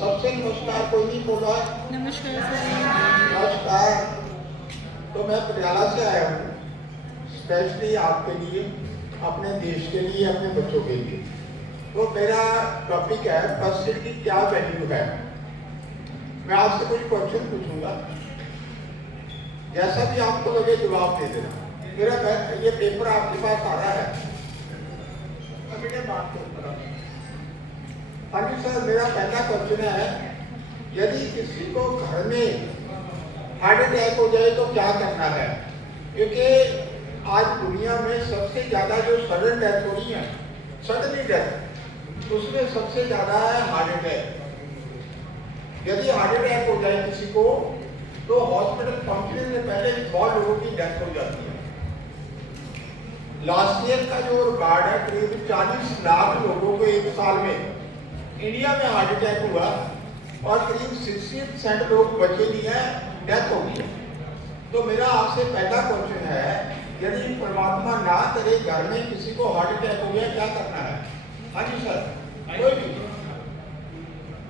सबसे नमस्कार, कोई नहीं बोला। नमस्कार सर। नमस्कार। तो मैं पटियाला से आया हूँ स्पेशली आपके लिए, अपने देश के लिए, अपने बच्चों के लिए। तो मेरा टॉपिक है फर्स्ट एड की क्या वैल्यू है। मैं आपसे कुछ क्वेश्चन पूछूंगा, जैसा भी आपको लगे जवाब दे देना। मेरा ये पेपर आपके पास आ रहा है, बात के ऊपर। हाँ जी सर, मेरा पहला क्वेश्चन है, यदि किसी को घर में हार्ट अटैक हो जाए तो क्या करना है? क्योंकि आज दुनिया में सबसे ज्यादा जो सडन डेथ हो रही है, सडनली डेथ, उसमें सबसे ज्यादा है हार्ट अटैक। यदि हार्ट अटैक हो जाए किसी को तो हॉस्पिटल पहुंचने से पहले बहुत लोगों की डेथ हो जाती है। लास्ट ईयर का जो रिकॉर्ड है, करीब 40 लाख लोगों को एक साल में इंडिया में हार्ट अटैक हुआ और करीब 60% लोग बचे नहीं है, डेथ हो गई। तो मेरा आपसे पहला क्वेश्चन है, यदि परमात्मा ना करे घर में किसी को हार्ट अटैक हो गया, क्या करना है? हाँ जी सर,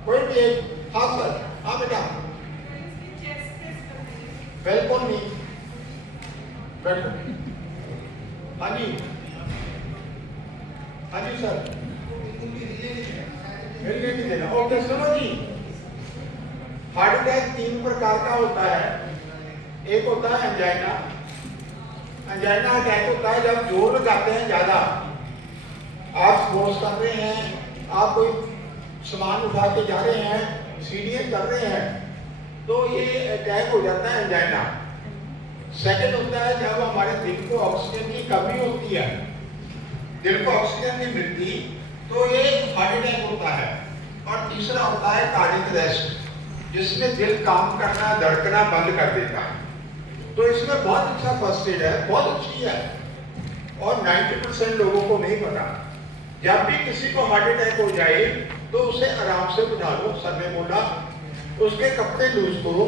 कोई भी हाँ सर, हाँ बेटा, बिल्कुल नहीं, बिल्कुल। हाँ जी, हाँ जी सर, मिलने नहीं देना। ओके, सुनो जी, हार्ट अटैक 3 प्रकार का होता है। एक होता है एंजाइना। एंजाइना अटैक होता है जब जोर लगाते हैं ज्यादा, आप स्पोर्ट्स कर रहे हैं, आप कोई सामान उठा के जा रहे हैं, सीढ़ियां कर रहे हैं, तो ये अटैक हो जाता है एंजाइना। सेकंड होता है जब हमारे दिल को ऑक्सीजन की कमी होती है, दिल को ऑक्सीजन नहीं मिलती, तो ये हार्ट अटैक होता है। और तीसरा होता है कार्डियक अरेस्ट, जिसमें दिल काम करना, धड़कना बंद कर देता है। तो इसमें बहुत अच्छा फर्स्ट एड है, बहुत अच्छी है, और 90% लोगों को नहीं पता। जब भी किसी को हार्ट अटैक हो जाए तो उसे आराम से उठा लो, सर ने बोला, उसके कपड़े लूज करो,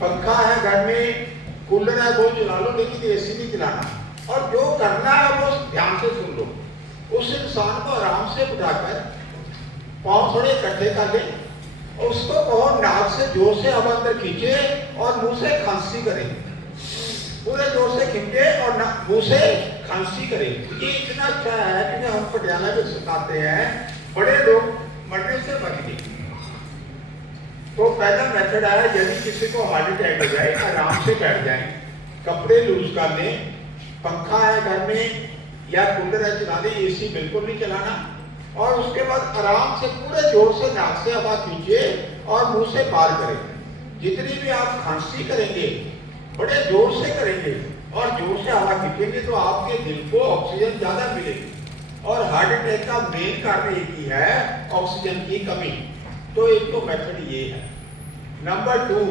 पंखा है घर में, कूलर है वो चला लो, लेकिन एसी नहीं चलाना, और जो करना है वो ध्यान से सुन लो। उस इंसान को आराम से उठाकर पाँव थोड़े इकट्ठे कर ले, उसको कहो नाक से जोर से हवा अंदर खींचे और मुंह से खांसी करे, पूरे जोर से खींचे और मुंह से खांसी करे। ये इतना अच्छा है कि हम पटियाला में सिखाते हैं, बड़े लोग मरने से बच गए। तो पहला मेथड है, यदि किसी को हार्ट अटैक हो जाए, आराम से बैठ जाए, कपड़े लूज कर लें, पंखा है घर में या कूलर है चला लें, एसी बिल्कुल नहीं चलाना, और उसके बाद आराम से पूरे जोर से नाक से हवा खींचे और मुंह से बाहर करें। जितनी भी आप खांसी करेंगे बड़े जोर से करेंगे और जोर से हवा खींचेंगे तो आपके दिल को ऑक्सीजन ज्यादा मिलेगी। और हार्ट अटैक का मेन कारण एक ही है, ऑक्सीजन की कमी। तो एक तो मेथड ये है। नंबर 2,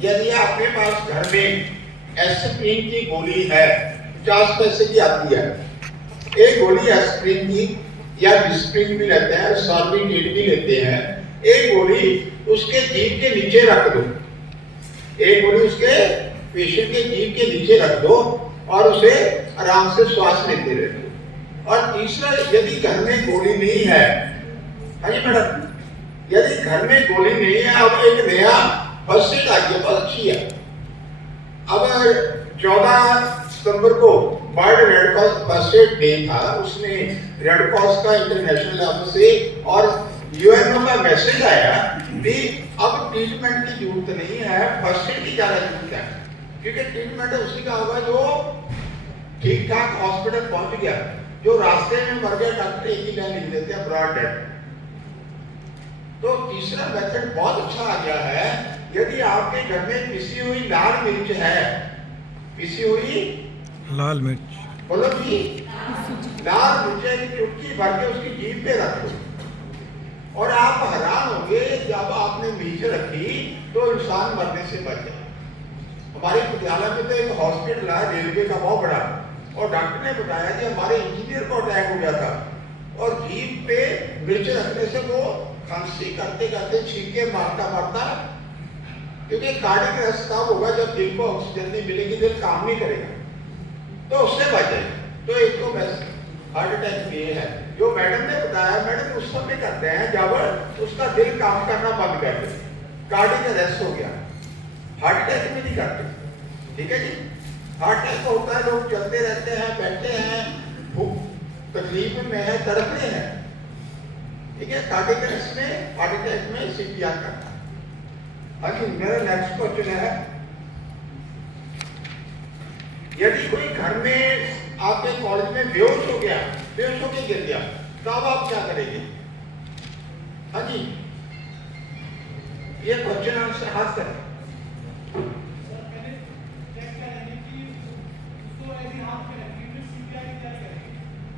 यदि आपके पास घर में एस्प्रिन की गोली है, 50 पैसे की आती है, एक गोली एस्प्रिन की, या डिस्प्रिन भी लेते हैं, सॉर्बिटेट भी लेते हैं, एक गोली उसके जीभ के नीचे रख दो, एक गोली उसके पेशेंट के जीभ के नीचे रख दो और उसे आराम से श्वास लेते रहो। और तीसरा, यदि घर में गोली नहीं है, हाँ जी मैडम, यदि घर में गोली नहीं है, अब एक नया फर्स्ट एड आ गया, बहुत अच्छी है। अब 14 सितंबर को world red cross first aid day था, उसमें रेड क्रॉस का इंटरनेशनल लेवल से और यूएनओ का मैसेज आया कि अब ट्रीटमेंट की जरूरत नहीं है, फर्स्ट एड की ज्यादा जरूरत है। क्योंकि ट्रीटमेंट उसी का होगा जो ठीक ठाक हॉस्पिटल पहुंच गया, जो रास्ते में मर गया डॉक्टर एक ही लाइन लिख देते हैं, ब्रॉड डेथ। तो तीसरा मेथड बहुत अच्छा आ गया है, यदि आपके घर में पिसी हुई लाल मिर्च है, पिसी हुई लाल मिर्च, बोलो जी, लाल मिर्च की चुटकी भर के उसकी जीभ पे रख दो, और आप हैरान होंगे जब आपने मिर्च रखी तो इंसान मरने से बच जाए। हमारे पटियाला में तो एक हॉस्पिटल है रेलवे का बहुत बड़ा, और डॉक्टर ने बताया कि हमारे इंजीनियर को अटैक हो गया था, और जीभ पे मिर्च रखने से वो खांसी करते करते छींके मारता मारता, क्योंकि कार्डियक अरेस्ट तब होगा जब दिल को ऑक्सीजन नहीं मिलेगी, दिल काम नहीं करेगा, तो उससे बच जाए। तो एक तो हार्ट अटैक ये है। जो मैडम ने बताया, मैडम उस समय करते हैं जब उसका दिल काम करना बंद कर दे, कार्डियक अरेस्ट हो गया। हार्ट अटैक में नहीं करते, ठीक है जी। हार्ट अटैक होता है, लोग चलते रहते हैं, बैठे हैं, भूख तकलीफ में है, तड़पते हैं, ठीक है। कार्डियक अरेस्ट में, हार्ट अटैक में सीपीआर करना है। अभी मेरा नेक्स्ट क्वेश्चन है, यदि कोई घर में आपके कॉलेज में बेहोश हो गया, बेहोश होकर गिर गया, तब आप क्या करेंगे? हाँ जी, ये क्वेश्चन आंसर हाथ करें।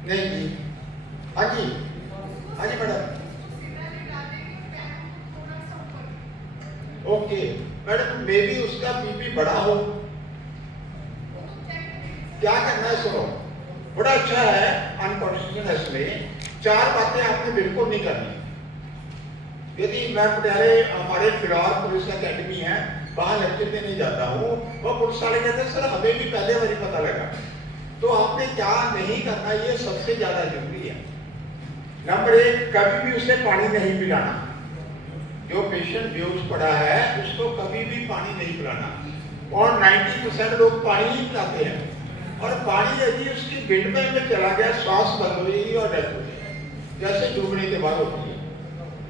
नहीं जी, हाँ जी, हाँ जी madam. Okay madam, may be उसका बीपी बढ़ा हो, क्या करना है सुनो, बड़ा अच्छा है अनकॉन्शियसनेस में 4 बातें आपने बिल्कुल नहीं करनी। यदि मैं पटियाले हमारे फिलहाल पुलिस अकेडमी है, वहां लेक्चर देने जाता हूँ, वो पुलिस वाले कहते हैं सर हमें भी पहले बार पता लगा। तो आपने क्या नहीं करना, ये सबसे ज्यादा जरूरी है। नंबर 1, कभी भी उसे पानी नहीं पिलाना। जो पेशेंट बेहोश पड़ा है उसको कभी भी पानी नहीं पिलाना, और 90% लोग पानी ही पिलाते हैं, और पानी यदि उसकी विंडवेल में चला गया, श्वास बंद हो जाएगी और डेथ हो जाएगी, जैसे डूबने के बाद होती है।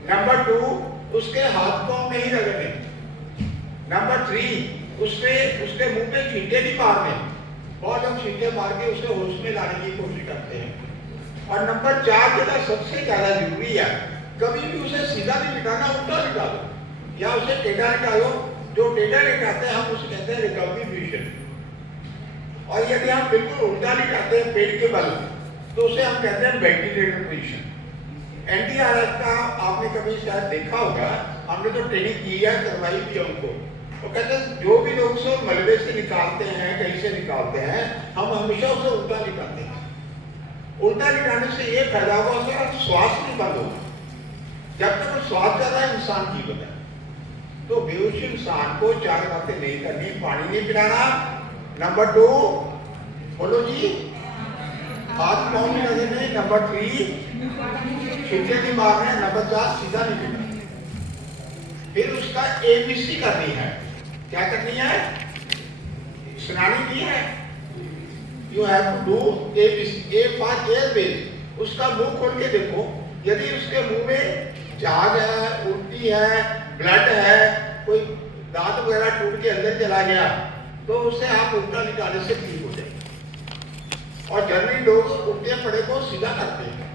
नंबर 2, उसके हाथ पांव नहीं रगड़ने। नंबर 3, उसके मुंह पे छींटे नहीं मारने, बहुत हम छींटे मार के उसे होश में लाने की कोशिश करते हैं। और नंबर 4 जो सबसे ज्यादा जरूरी है, कभी भी उसे सीधा नहीं लिटाना, उल्टा लिटा दो, या उसे टेढ़ा लिटा दो। जो टेढ़ा लिटाते हैं हम उसे कहते हैं रिकवरी पोजीशन, और यदि हम बिल्कुल उल्टा लिटाते हैं पेट के बल, तो उसे हम कहते हैं वेंटिलेटर पोजीशन। एनडीआरएफ का आपने कभी शायद देखा होगा, हमने तो ट्रेनिंग की है, करवाई भी है उनको। वो कहते हैं जो भी लोग उसे मलबे से निकालते हैं, कहीं से निकालते हैं, हम हमेशा उसे उल्टा लिटाते हैं। उल्टा लिटाने से ये फायदा होगा, उसका श्वास नहीं बंद होगा। जब तक श्वास ज्यादा इंसान जीवित है। तो बेहोश इंसान को 4 बातें नहीं करनी, पानी नहीं पिलाना। नंबर 2, बोलो जी, हाथ पाँव नहीं लगने। नंबर 3, छींटे नहीं मारने। नंबर 4, सीधा नहीं पीना। फिर उसका ABC करनी है। क्या करनी है? सुनानी नहीं है। You have to do ABC। A for airways. उसका मुंह खोल के देखो, यदि उसके मुंह में झाग है, उल्टी है, ब्लड है, कोई दांत वगैरह टूट के अंदर चला गया, तो उसे आप उल्टा निकालने से ठीक हो जाएगी। और जनरली लोग उल्टे पड़े को सीधा करते हैं।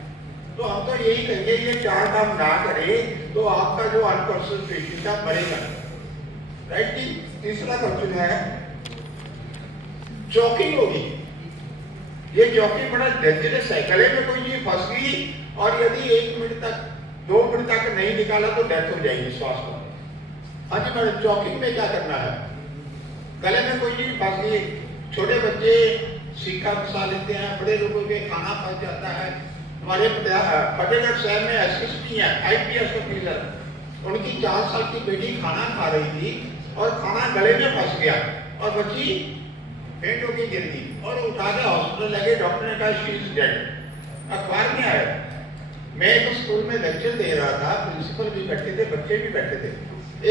तो हम तो यही कहेंगे, ये 4 काम ना करें तो आपका जो अनकॉन्शियस पेशेंट है मरेगा, राइट जी। तीसरा क्वेश्चन है, चौकिंग होगी। ये चौकिंग बड़ा डेंजरस है। गले में कोई चीज फंस गई और यदि 1 मिनट तक, 2 मिनट तक नहीं निकाला तो डेथ हो जाएगी श्वास को। हाँ जी मैडम, चौकिंग में क्या करना है? गले में कोई चीज फंस गई, छोटे बच्चे सीखा फंसा लेते हैं, बड़े लोगों के खाना फंस जाता है। हमारे फतेहगढ़ शहर में एसएसपी है, IPS ऑफिसर, उनकी 4 साल की बेटी खाना खा रही थी और खाना गले में फंस गया और बच्ची फेंट होकर गिर गई और उठा के हॉस्पिटल लगे। डॉक्टर ने कहा शी इज डेड। अखबार में आया। मैं एक स्कूल में लेक्चर दे रहा था, प्रिंसिपल भी बैठे थे, बच्चे भी बैठे थे।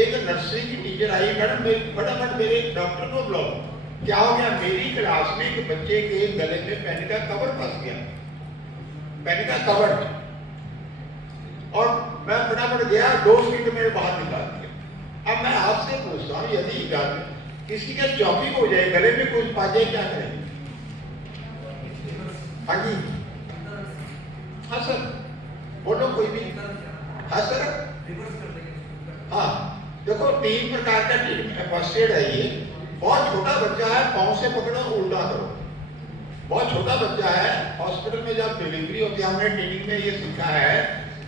एक नर्सरी की टीचर आई, मैडम फटाफट मेरे डॉक्टर को बुलाओ। क्या हो गया? मेरी क्लास में एक बच्चे के गले में पेन का कवर फंस गया, पेन का कवर। और मैं फटाफट गया, 2 मिनट में बाहर निकाल दिया। अब मैं आपसे पूछता हूँ, यदि किसी का चौकिंग हो जाए, गले में कुछ पा जाए, क्या करेंगे? हाँ जी, हाँ सर, बोलो कोई भी। हाँ सर, हाँ देखो 3 प्रकार का फर्स्ट एड है ये। बहुत छोटा बच्चा है, पाँव से पकड़ो, उल्टा करो। बहुत छोटा बच्चा है, हॉस्पिटल में जब डिलीवरी होती है, हमने ट्रेनिंग में ये सीखा है,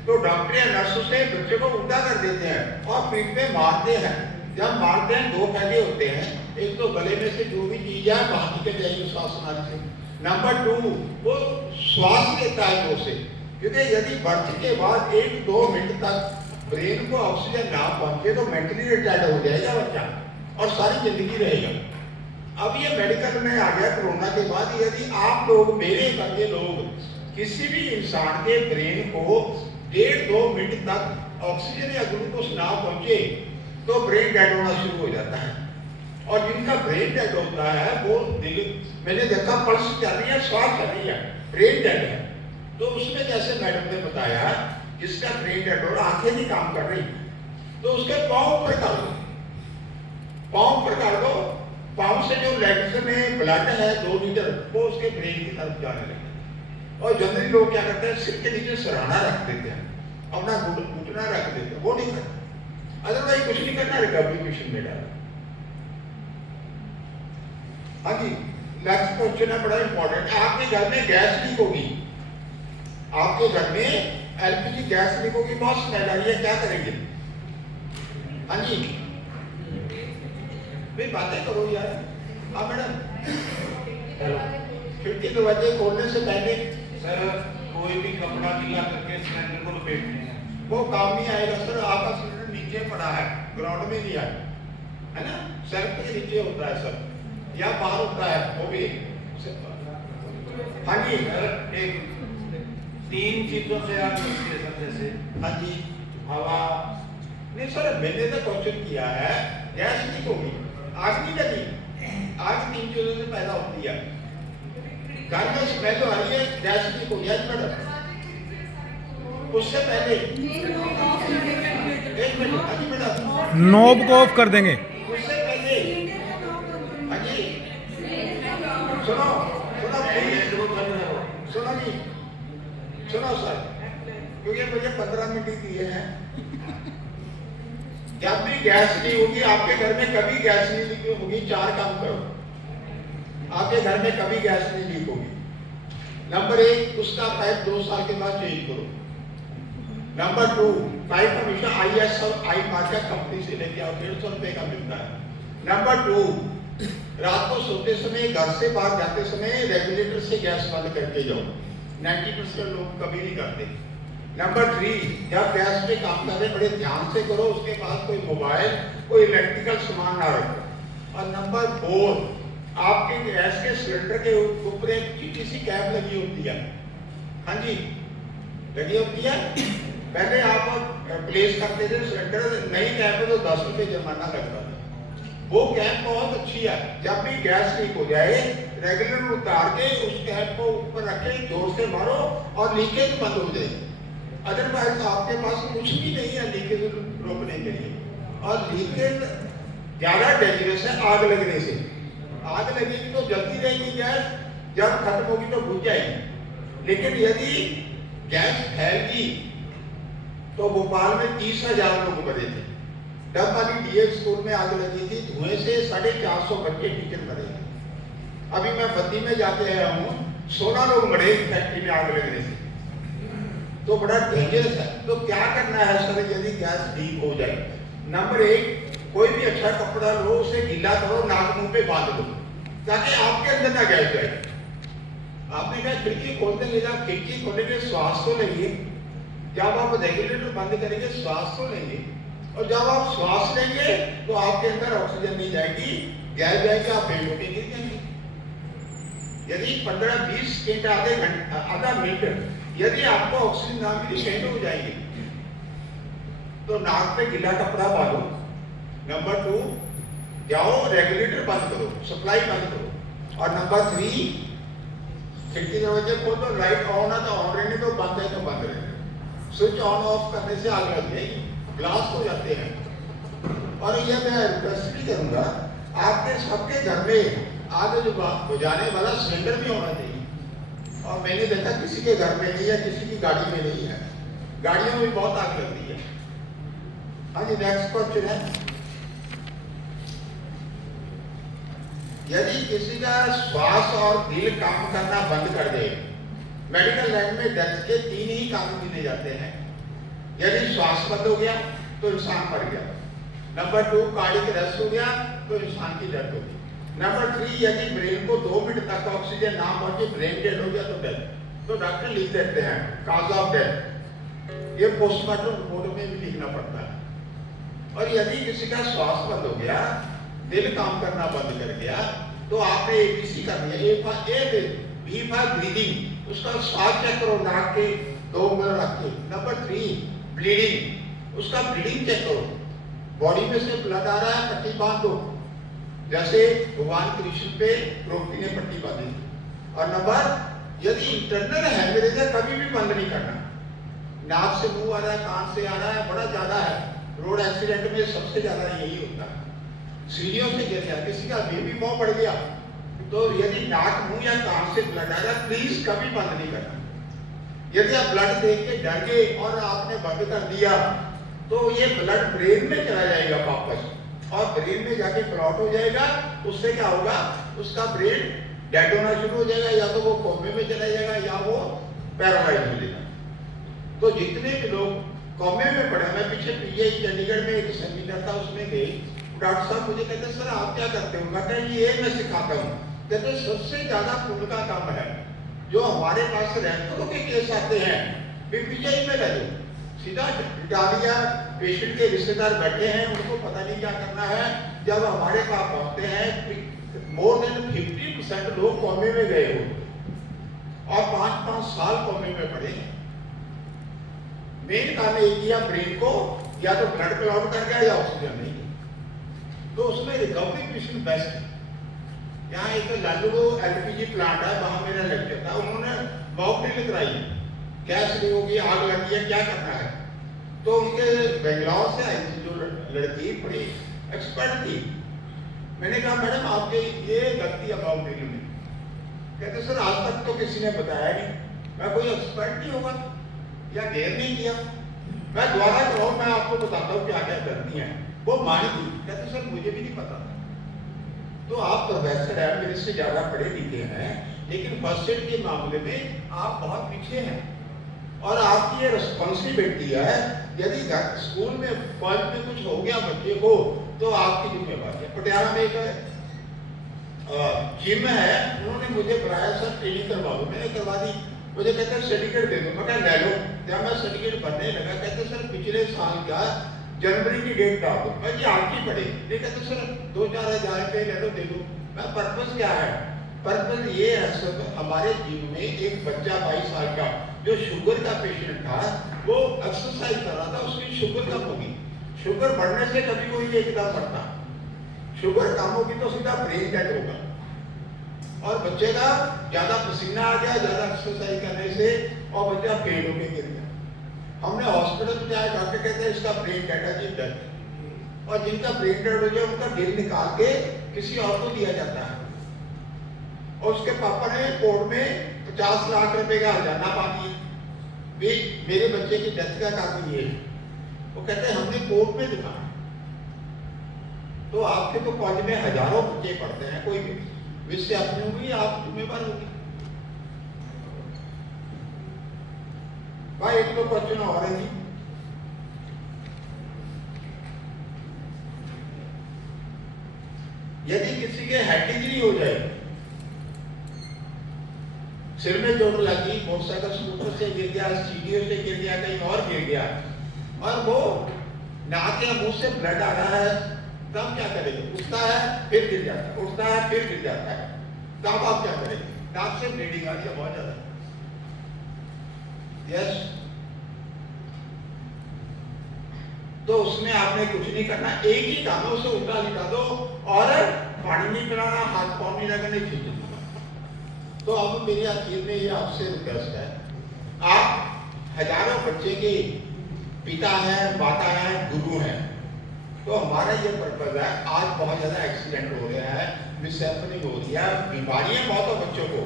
तो डॉक्टर या नर्स से बच्चे को उल्टा कर देते हैं और पीठ पे मारते हैं। जब मारते हैं 2 फायदे होते हैं, एक तो गले में से जो भी चीज है बाहर निकल जाएगी श्वास से। नंबर 2, वो श्वास लेता है मुंह से, क्योंकि यदि बर्थ के बाद 1-2 मिनट तक ब्रेन को ऑक्सीजन ना पहुंचे तो मेंटली रिटायर्ड हो जाएगा बच्चा और सारी जिंदगी रहेगा। अब ये मेडिकल में आ गया कोरोना के बाद। यदि आप लोग, मेरे बच्चे लोग किसी भी इंसान के ब्रेन को 1.5-2 मिनट तक ऑक्सीजन या ग्लूकोज ना पहुंचे तो ब्रेन डेड होना शुरू हो जाता है। और जिनका ब्रेन डेड होता है वो दिल, मैंने देखा पल्स चल रही है, श्वास चल रही है, ब्रेन डेड है। तो उसमें जैसे मैडम ने बताया जिसका ब्रेन डेड हो रहा, आंखें नहीं काम कर रही, तो उसके पाँव पर कर दो, पाँव पर कर दो। पाँव से जो लेग्स में ब्लड है 2 लीटर वो उसके ब्रेन की तरफ जाने लगे। और जनरली लोग क्या करते हैं, सिर के नीचे सराहना रख देते हैं, अपना घुटना रख देते हैं, वो नहीं करते। अदरवाइज कुछ नहीं करना, रिकवरी मिशन में डालो। हाँ जी, नेक्स्ट क्वेश्चन है बड़ा इंपॉर्टेंट। आपके घर में गैस लीक होगी, आपके घर में एलपीजी गैस लीक होगी, बहुत स्मेल आ रही है, क्या करेंगे? हाँ जी, भाई बातें करो यार। हाँ मैडम, खिड़की दरवाजे खोलने से पहले सर कोई भी कपड़ा गीला करके सिलेंडर को लपेटने हैं, वो काम नहीं आएगा सर। आपका सिलेंडर नीचे पड़ा है, ग्राउंड में नहीं है, है ना, सड़क के नीचे होता है सर, या बाहर होता है वो भी। हाँ जी सर एक 3 चीजों से आप मुझे सर, जैसे हाँ जी, हवा। नहीं सर, मैंने तो क्वेश्चन किया है गैस लीक होगी, आग नहीं लगी, आग 3 चीजों से पैदा होती है। घर में स्मेल आ रही है, गैस लीक हो गया मैडम। उससे पहले एक मिनट, हाँ जी मैडम, नॉब को ऑफ कर देंगे। उससे पहले हाँ जी, सुनो सुनो प्लीज, सुनो जी, सुनो सर, क्योंकि मुझे 15 मिनट ही दिए हैं। जब भी गैस लीक होगी आपके घर में, कभी गैस नहीं लीक होगी, 4 काम करो, आपके घर में कभी गैस नहीं लीक होगी। नंबर 1, उसका पाइप 2 साल के बाद चेंज करो। नंबर 2, पाइप हमेशा IS और आई मार्क का कंपनी से लेके आओ, 150 रुपए का मिलता है। नंबर 2, रात को सोते समय, घर से बाहर जाते समय रेगुलेटर से गैस बंद करके जाओ, 90% लोग कभी नहीं करते। नंबर 3, जब गैस पे काम कर रहे बड़े ध्यान से करो, उसके पास कोई मोबाइल, कोई इलेक्ट्रिकल सामान ना रखो। और नंबर 4, आपके गैस के सिलेंडर के ऊपर एक छोटी सी कैप लगी होती है, हाँ जी लगी होती है। पहले आप प्लेस करते थे सिलेंडर, नई कैप है तो 10 रुपए जुर्माना लगता था। वो कैप बहुत अच्छी है, जब भी गैस लीक हो जाए रेगुलेटर उतार के उस कैप को ऊपर रख के जोर से मारो और लीकेज बंद हो जाएगी। अदरवाइज आपके पास कुछ भी नहीं है लीकेज रोकने के लिए। और लीकेज ज्यादा डेंजरस है आग लगने से। आग लगेगी तो जल्दी रहेगी गैस, जब खत्म होगी तो बुझ जाएगी। लेकिन यदि गैस फैलगी तो भोपाल में 30,000 लोग मरे थे। तब वाली DA स्कूल में आग लगी थी, धुएं से 450 बच्चे टीचर मरे थे। अभी मैं बद्दी में जाके आया हूँ, 16 लोग मरे फैक्ट्री में आग लगने से। तो बड़ा डेंजरस है। तो क्या करना है सर यदि गैस लीक हो जाए? नंबर 1, कोई भी अच्छा कपड़ा लो, उसे गीला करो, नाक मुंह पे बांध लो ताकि आपके अंदर ना गैस जाए। आपने कहा खिड़की खोल देंगे, जब खिड़की खोलेंगे श्वास तो लेंगे, जब आप रेगुलेटर बंद करेंगे श्वास तो लेंगे, और जब आप श्वास लेंगे तो आपके अंदर ऑक्सीजन नहीं जाएगी, गैस जाएगी, आप बेड होके गिर जाएंगे। यदि 15-20 मिनट आधा मिनट यदि आपको ऑक्सीजन ना मिली फेंट हो जाएंगे, तो नाक पे गीला कपड़ा बांधो। नंबर 2, जाओ रेगुलेटर बंद करो, सप्लाई बंद करो। और नंबर 3, खिड़की दरवाजे खोल दो, लाइट ऑन है तो ऑन रहने दो, बंद है तो बंद रहने दो। स्विच ऑन ऑफ करने से आग लग जाएगी, ब्लास्ट हो जाते हैं। और ये मैं रिक्वेस्ट भी करूंगा, आपके सबके घर में आग जो बुझाने वाला सिलेंडर भी होना चाहिए। और मैंने देखा किसी के घर में नहीं है, किसी की गाड़ी में नहीं है, गाड़ियों में बहुत आग लगती है। हाँ जी, नेक्स्ट क्वेश्चन है, यदि किसी का श्वास और दिल काम करना बंद कर दे, मेडिकल लाइन में डेथ के 3 ही कारण गिने जाते हैं। यदि श्वास बंद हो गया तो इंसान मर गया। नंबर 2, कार्डियक अरेस्ट हो गया तो इंसान की डेथ होगी। नंबर 3, यदि ब्रेन को 2 मिनट तक ऑक्सीजन ना पहुंचे, ब्रेन डेड हो गया तो डेथ। तो डॉक्टर लिख देते हैं कॉज ऑफ डेथ, ये पोस्टमार्टम रिपोर्ट में भी लिखना पड़ता है। और यदि किसी का श्वास बंद हो गया, दिल काम करना बंद कर गया, तो आपने ABC करनी है। A for B for breathing, उसका स्वाद चेक करो, नाक के 2 उंगल रख के। नंबर 3 ब्लीडिंग, उसका ब्लीडिंग चेक करो, बॉडी में से ब्लड आ रहा है, पट्टी बांध दो, जैसे भगवान कृष्ण पे द्रौपदी ने पट्टी बांधी। और नंबर, यदि इंटरनल हेमरेज है कभी भी बंद नहीं करना। नाक से मुंह आ रहा है, कान से आ रहा है, बड़ा ज्यादा है, रोड एक्सीडेंट में सबसे ज्यादा यही होता है। सीढ़ियों से गिर गया, किसी का बीपी बहुत बढ़ गया, तो यदि नाक, मुंह या कान से ब्लड आ रहा है, प्लीज कभी बंद नहीं करना। यदि आप ब्लड देख के डर गए और आपने बंद कर दिया तो ये ब्लड ब्रेन में चला जाएगा वापस, और ब्रेन में जाके क्लॉट हो जाएगा। उससे क्या होगा, उसका ब्रेन डेड होना शुरू हो जाएगा, या तो वो कोमे में चला जाएगा या वो पैरालाइज हो जाएगा। तो जितने भी लोग कोमे में पड़े, मैं पीछे पीजीआई चंडीगढ़ में एक सेमिनार था, उसमें गए, डॉक्टर साहब मुझे कहते सर आप क्या करते हो? मैं कहते ये मैं सिखाता हूँ। कहते सबसे ज्यादा पुण्य का काम है, जो हमारे पास रेफरों के केस आते हैं पीजीआई में ले लो, सीधा हटा दिया, पेशेंट के रिश्तेदार बैठे हैं, उनको पता नहीं क्या करना है। जब हमारे पास पहुंचते हैं, मोर देन 50% लोग कोमे में गए हो और 5-5 साल कोमे में पड़े हैं। मेन कारण एक ही, ब्रेन को या तो ब्लड क्लॉट कर गया या ऑक्सीजन नहीं, तो उसमें रिकवरी मिशन बेस्ट है। यहाँ एक लालू एलपीजी प्लांट है, वहां मेरा लेक्चर था, उन्होंने मॉक ड्रिल कराई, गैस नहीं होगी, आग लगी है, क्या करना है। तो उनके बेंगलौर से आई थी जो लड़की, बड़ी एक्सपर्ट थी। मैंने कहा मैडम आपके ये गलती है मॉक ड्रिल में। कहते सर आज तक तो किसी ने बताया नहीं। मैं कोई एक्सपर्ट नहीं होगा या देर नहीं किया, मैं दोबारा करो, मैं आपको बताता हूँ क्या क्या करनी है। वो मानी थी, कहते सर मुझे भी नहीं पता। तो आप प्रोफेसर है, मेरे से ज्यादा पढ़े लिखे हैं, लेकिन फर्स्ट एड के मामले में आप बहुत पीछे हैं, और आपकी ये रिस्पॉन्सिबिलिटी है। यदि स्कूल में कॉलेज में कुछ हो गया बच्चे को, तो आपकी जिम्मेवारी है। पटियाला में एक जिम है, उन्होंने मुझे बुलाया सर ट्रेनिंग करवा दो, मैंने करवा दी। मुझे कहते सर्टिफिकेट दे दो, मैं कहा ले लो। जब मैं सर्टिफिकेट बनने लगा, कहते सर पिछले साल का जनवरी की डेट डाल दो। मैं जी आपकी पड़े, ये कहते सर 2-4 हज़ार रुपये ले लो, दे दो। मैं पर्पज क्या है? पर्पज ये है सर, हमारे जिम में एक बच्चा 22 साल का जो शुगर का पेशेंट था, वो एक्सरसाइज कर रहा था, उसकी शुगर कम होगी। शुगर बढ़ने से कभी कोई एकदम बढ़ता, शुगर कम होगी तो सीधा ब्रेन डेड होगा। और बच्चे का ज्यादा पसीना आ गया ज्यादा एक्सरसाइज करने से, और बच्चा फेल होकर गिर गया। हमने हॉस्पिटल में जाए, डॉक्टर कहते हैं इसका ब्रेन डेड है जी, डेड। और जिनका ब्रेन डेड हो जाए उनका दिल निकाल के किसी और को दिया जाता है। और उसके पापा ने कोर्ट में 50 लाख रुपए का हर्जाना पा दिए, मेरे बच्चे की डेथ का कारण ये। वो कहते हैं हमने कोर्ट में दिखाया। तो आपके तो कॉलेज में हजारों बच्चे पढ़ते हैं, कोई विषय अपनी होगी, आप जिम्मेवार होगी। भाई एक तो क्वेश्चन और है जी, यदि किसी के हेड इंजरी हो जाए, सिर में चोट लगी, मोटरसाइकिल स्कूटर से गिर गया, सीढ़ियों से गिर गया, कहीं और गिर गया, और वो नाक या मुंह से ब्लड आ रहा है, तब क्या करेंगे? उठता है फिर गिर जाता है, उठता है फिर गिर जाता है, तब आप क्या करेंगे? नाक से ब्लीडिंग आ रही है बहुत ज्यादा, यस, तो उसमें आपने कुछ नहीं करना, एक ही काम है, उसे उल्टा लिटा दो और पानी नहीं पिलाना, हाथ पाँव नहीं लगाने, ठीक है। तो अब मेरी आखिर में ये आपसे रिक्वेस्ट है, आप हजारों बच्चे के पिता हैं, माता हैं, गुरु हैं, तो हमारा ये पर्पज है। आज बहुत ज्यादा एक्सीडेंट हो रहा है, मिसहैपनिंग हो रही है, बीमारियां बहुत है बच्चों को,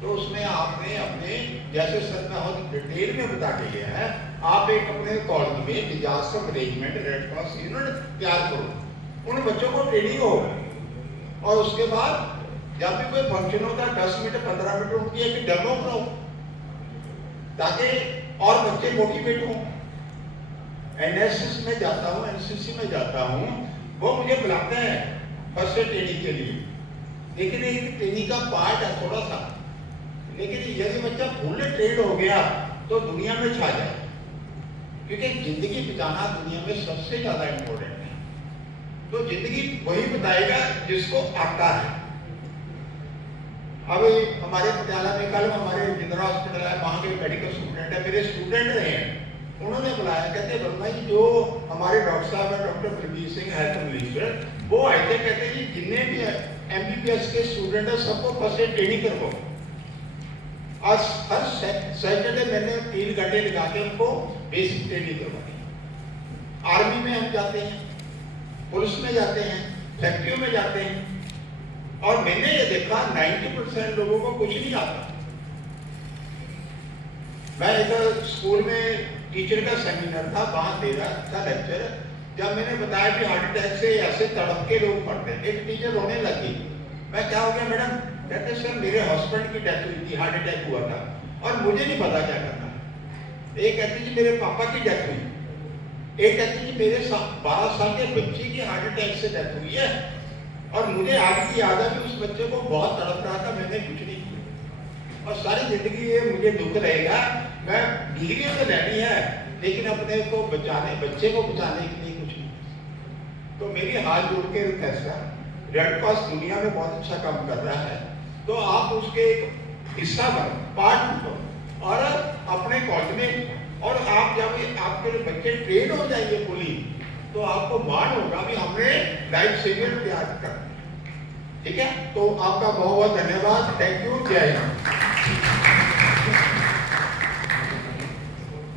तो उसमें आपने अपने जैसे सर में बहुत डिटेल में बता के गया है, आप एक अपने कॉलोनी में disaster management red cross unit तैयार करो, उन बच्चों को ट्रेनिंग हो, और उसके बाद जब भी कोई फंक्शन होता है 10 मिनट 15 मिनट उनकी एक डेमो करो, ताकि और बच्चे मोटिवेट हों। एनएसएस में जाता हूँ, एनसीसी में जाता हूँ, वो मुझे बुलाते हैं फर्स्ट एड ट्रेनिंग के लिए, लेकिन एक ट्रेनिंग का पार्ट है थोड़ा सा, लेकिन यदि बच्चा फुल ट्रेंड हो गया तो दुनिया में छा जाए, क्योंकि जिंदगी बिताना दुनिया में सबसे ज्यादा इम्पोर्टेंट है। तो जिंदगी वही बताएगा जिसको आता है। अभी हमारे पटियाला में कल हमारे जिंदरा हॉस्पिटल है, वहाँ के मेडिकल स्टूडेंट है, मेरे स्टूडेंट रहे हैं, उन्होंने बुलाया, कहते वर्मा जी जो हमारे डॉक्टर साहब है doctor Balbir Singh health minister, वो आए थे, कहते जी जितने भी MBBS के स्टूडेंट है सबको फर्स्ट एड ट्रेनिंग करवाओ। आज हर सैटरडे मैंने 3 घंटे लगा के उनको बेसिक ट्रेनिंग करवाई। आर्मी में हम जाते हैं, पुलिस में जाते हैं, फैक्ट्रियों में जाते हैं, और मैंने ये देखा 90% लोगों को कुछ नहीं आता। मैं एक स्कूल में टीचर का सेमिनार था, वहां दे रहा था लेक्चर, जब मैंने बताया कि हार्ट अटैक से ऐसे तड़प के लोग मरते हैं, एक टीचर रोने लगी। मैं क्या हो गया मैडम? कहते सर मेरे हस्बैंड की डेथ हुई थी, हार्ट अटैक हुआ था और मुझे नहीं पता क्या करना। एक कहती जी मेरे पापा की डेथ हुई, एक कहती जी मेरे 12 साल के बच्चे की हार्ट अटैक से डेथ हुई है और मुझे आज की याद है कि उस बच्चे को बहुत तड़प रहा था, मैंने कुछ नहीं किया और सारी जिंदगी ये मुझे दुख रहेगा। मैं डिग्री तो लेनी है लेकिन अपने को बचाने, बच्चे को बचाने के लिए कुछ नहीं। तो मेरी हाथ जोड़ के रिक्वेस्ट है, रेड क्रॉस दुनिया में बहुत अच्छा काम कर रहा है, तो आप उसके एक हिस्सा बनो, पार्ट बनो और अपने कॉलेज में, और आप जब आपके बच्चे ट्रेन हो जाएंगे पुलिस, तो आपको मान होगा भी हमने लाइफ सेवियर तैयार कर। ठीक है, तो आपका बहुत बहुत धन्यवाद, थैंक यू, जय हिंद।